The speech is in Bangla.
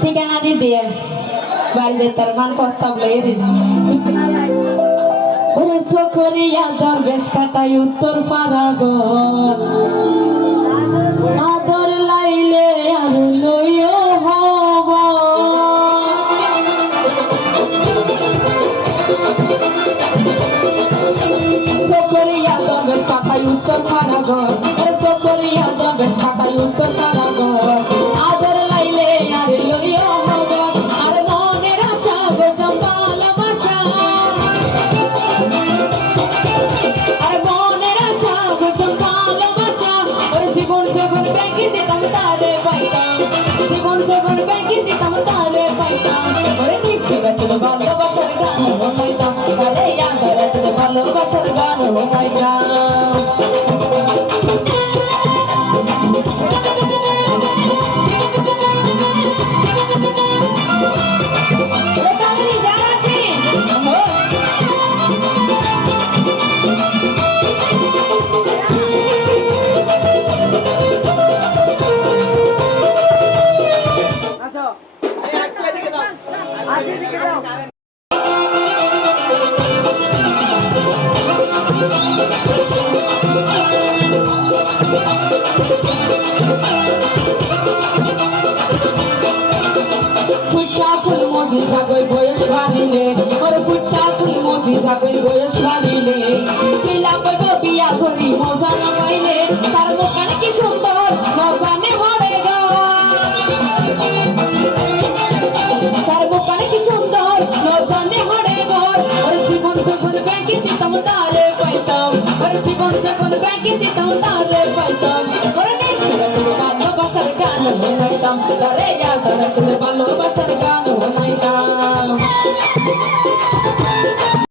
ঠিকানা দিদি বাড়িতে তার মান প্রস্তাব লয়ে দিদি করিয়া দরবেশ কাটাই উত্তর পারাগর আদর লাইলে আর লইও হব করিয়া দরবেশ কাটাই উত্তর পারাগর করিয়া দরবেশ কাটাই উত্তর পারাগর আদর লাইলে আর লইও হব আর মনের আশা গো জম্বালা বাসা আর মনের আশা গো জম্বালা বাসা ওর জীবন জীবন ব্যাংকে দিতাম তারে পাইতাম জীবন জীবন ব্যাংকে দিতাম তারে পাইতাম ওরে নিচে বেতন ভালোবাসার গান বানাইতাম আরে ইয়াদের ভালোবাসার গান বানাইতাম বয়স বাড়িলে ওর বুটটা ফুল মজি থাকই বয়স বাড়িলে কিলা বড় বিয়া করি মজা না পাইলে তার মুখখানে কি সুন্দর মজানে ভরে গো তার মুখখানে কি সুন্দর মজানে ভরে গো ওর জীবন জীবন ব্যাংকে দিতাম তারে পাইতাম ওর জীবন জীবন ব্যাংকে দিতাম তারে পাইতাম ওরে নিশ্চয় তুমি ভালোবাসার গান বানাইতাম তারে ইয়াদ রাখলে ভালোবাসার গান বানাইতাম